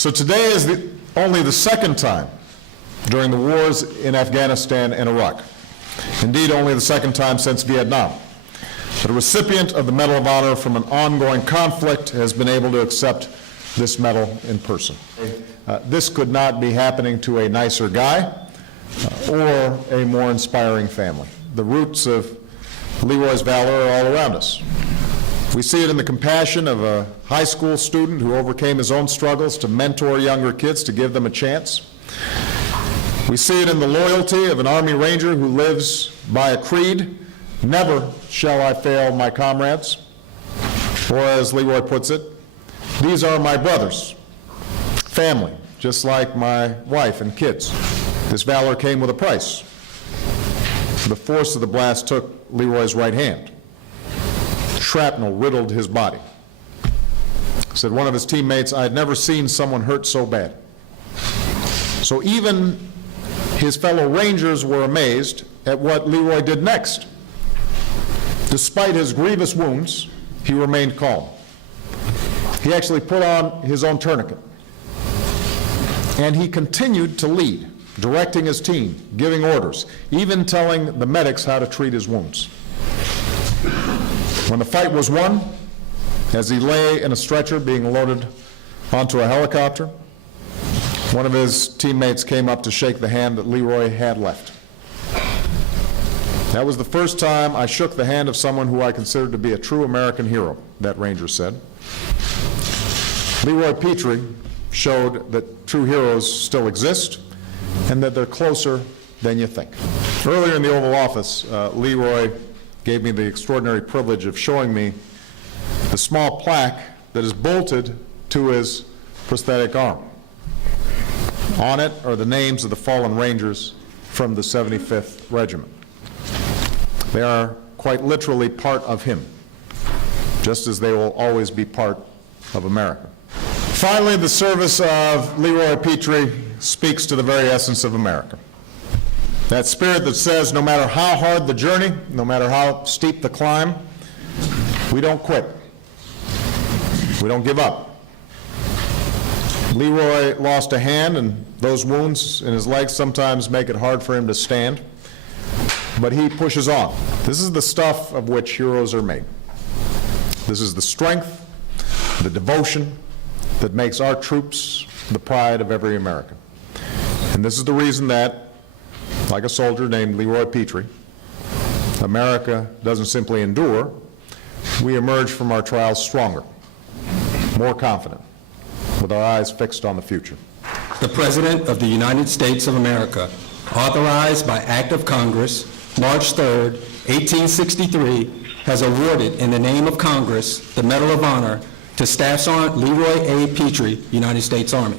So today is only the second time during the wars in Afghanistan and Iraq. Indeed, only the second time since Vietnam. But a recipient of the Medal of Honor from an ongoing conflict has been able to accept this medal in person. This could not be happening to a nicer guy or a more inspiring family. The roots of Leroy's valor are all around us. We see it in the compassion of a high school student who overcame his own struggles to mentor younger kids to give them a chance. We see it in the loyalty of an Army Ranger who lives by a creed, "Never shall I fail my comrades," or as Leroy puts it, "These are my brothers, family, just like my wife and kids." This valor came with a price. The force of the blast took Leroy's right hand. Shrapnel riddled his body. Said one of his teammates, "I had never seen someone hurt so bad." So even his fellow Rangers were amazed at what Leroy did next. Despite his grievous wounds, he remained calm. He actually put on his own tourniquet. And he continued to lead, directing his team, giving orders, even telling the medics how to treat his wounds. When the fight was won, as he lay in a stretcher being loaded onto a helicopter, one of his teammates came up to shake the hand that Leroy had left. That was the first time I shook the hand of someone who I considered to be a true American hero, that Ranger said. Leroy Petry showed that true heroes still exist and that they're closer than you think. Earlier in the Oval Office, Leroy gave me the extraordinary privilege of showing me the small plaque that is bolted to his prosthetic arm. On it are the names of the fallen Rangers from the 75th Regiment. They are quite literally part of him, just as they will always be part of America. Finally, the service of Leroy Petry speaks to the very essence of America. That spirit that says no matter how hard the journey, no matter how steep the climb, we don't quit. We don't give up. Leroy lost a hand, and those wounds in his legs sometimes make it hard for him to stand, but he pushes on. This is the stuff of which heroes are made. This is the strength, the devotion that makes our troops the pride of every American. And this is the reason that, like a soldier named Leroy Petry, America doesn't simply endure, we emerge from our trials stronger, more confident, with our eyes fixed on the future. The President of the United States of America, authorized by Act of Congress, March 3rd, 1863, has awarded in the name of Congress the Medal of Honor to Staff Sergeant Leroy A. Petry, United States Army.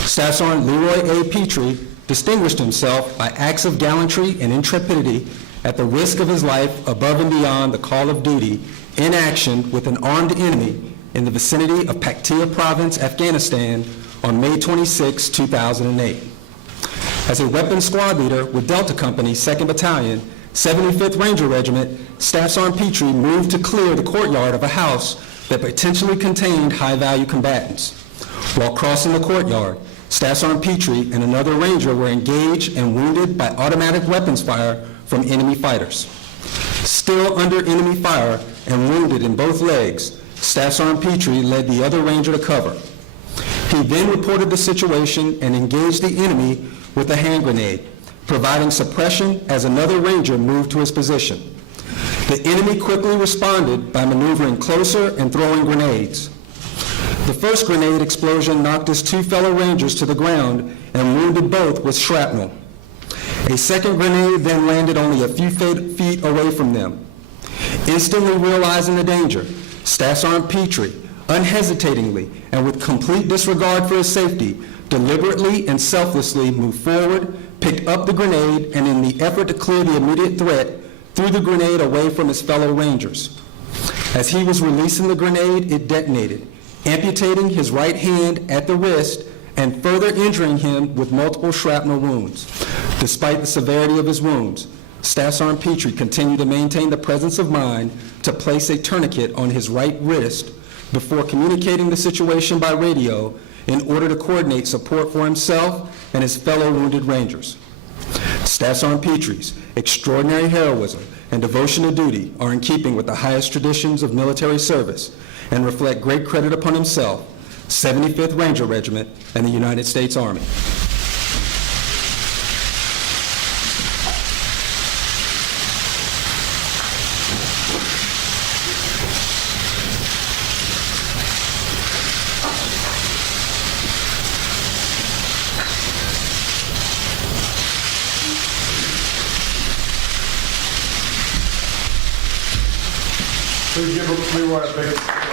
Staff Sergeant Leroy A. Petry distinguished himself by acts of gallantry and intrepidity at the risk of his life above and beyond the call of duty in action with an armed enemy in the vicinity of Paktia Province, Afghanistan on May 26, 2008. As a weapons squad leader with Delta Company, 2nd Battalion, 75th Ranger Regiment, Staff Sergeant Petry moved to clear the courtyard of a house that potentially contained high-value combatants. While crossing the courtyard, Staff Sergeant Petry and another Ranger were engaged and wounded by automatic weapons fire from enemy fighters. Still under enemy fire and wounded in both legs, Staff Sergeant Petry led the other Ranger to cover. He then reported the situation and engaged the enemy with a hand grenade, providing suppression as another Ranger moved to his position. The enemy quickly responded by maneuvering closer and throwing grenades. The first grenade explosion knocked his two fellow Rangers to the ground and wounded both with shrapnel. A second grenade then landed only a few feet away from them. Instantly realizing the danger, Staff Sergeant Petry, unhesitatingly and with complete disregard for his safety, deliberately and selflessly moved forward, picked up the grenade, and in the effort to clear the immediate threat, threw the grenade away from his fellow Rangers. As he was releasing the grenade, it detonated, amputating his right hand at the wrist and further injuring him with multiple shrapnel wounds. Despite the severity of his wounds, Staff Sergeant Petry continued to maintain the presence of mind to place a tourniquet on his right wrist before communicating the situation by radio in order to coordinate support for himself and his fellow wounded Rangers. Staff Sergeant Petry's extraordinary heroism and devotion to duty are in keeping with the highest traditions of military service and reflect great credit upon himself, 75th Ranger Regiment, and the United States Army. Please give Leroy a big